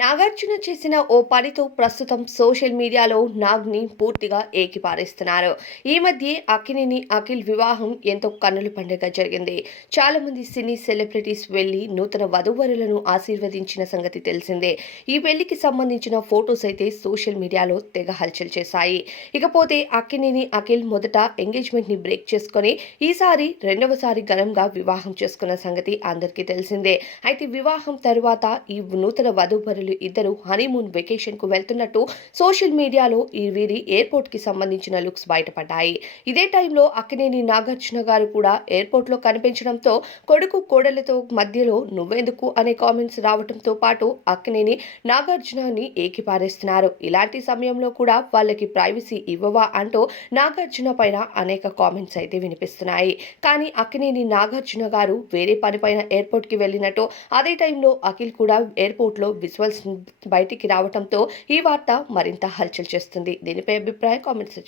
నాగార్జున చేసిన ఓ పనితో ప్రస్తుతం సోషల్ మీడియాలో నాగ్‌ని పూర్తిగా ఏకిపారేస్తున్నారు. ఈ మధ్యే అక్కినేని అఖిల్ వివాహం ఎంతో కన్నుల పండుగ జరిగింది. చాలా మంది సినీ సెలబ్రిటీస్ వెళ్లి నూతన వధూవరులను ఆశీర్వదించిన సంగతి తెలిసిందే. ఈ పెళ్లికి సంబంధించిన ఫోటోస్ అయితే సోషల్ మీడియాలో తెగ హల్చల్ చేశాయి. ఇకపోతే అక్కినేని అఖిల్ మొదట ఎంగేజ్‌మెంట్‌ని బ్రేక్ చేసుకొని ఈసారి రెండవసారి ఘనంగా వివాహం చేసుకున్న సంగతి అందరికీ తెలిసిందే. అయితే వివాహం తరువాత ఈ నూతన వధూవరులు ఇద్దరు హనీమూన్ వెకేషన్ కు వెళ్తున్నట్టు సోషల్ మీడియాలో ఈ వీరి ఎయిర్పోర్ట్ కి సంబంధించిన లుక్స్ బయటపడ్డాయి. ఇదే టైంలో అక్కినేని నాగార్జున గారు కూడా ఎయిర్పోర్ట్ లో కనిపించడంతో కొడుకు కోడలతో మధ్యలో నువ్వెందుకు అనే కామెంట్స్ రావడంతో పాటు అక్కినేని నాగార్జునని ఏకిపారేస్తున్నారు. ఇలాంటి సమయంలో కూడా వాళ్ళకి ప్రైవసీ ఇవ్వవా అంటూ నాగార్జున పైన అనేక కామెంట్స్ అయితే వినిపిస్తున్నాయి. కానీ అక్కినేని నాగార్జున గారు వేరే పనిపైన ఎయిర్పోర్ట్ కి వెళ్ళినట్టు, అదే టైంలో అఖిల్ కూడా ఎయిర్పోర్ట్ లో విజువల్స్ బయటికి రావడంతో ఈ వార్త మరింత హల్చల్ చేస్తుంది. దీనిపై అభిప్రాయం కామెంట్స్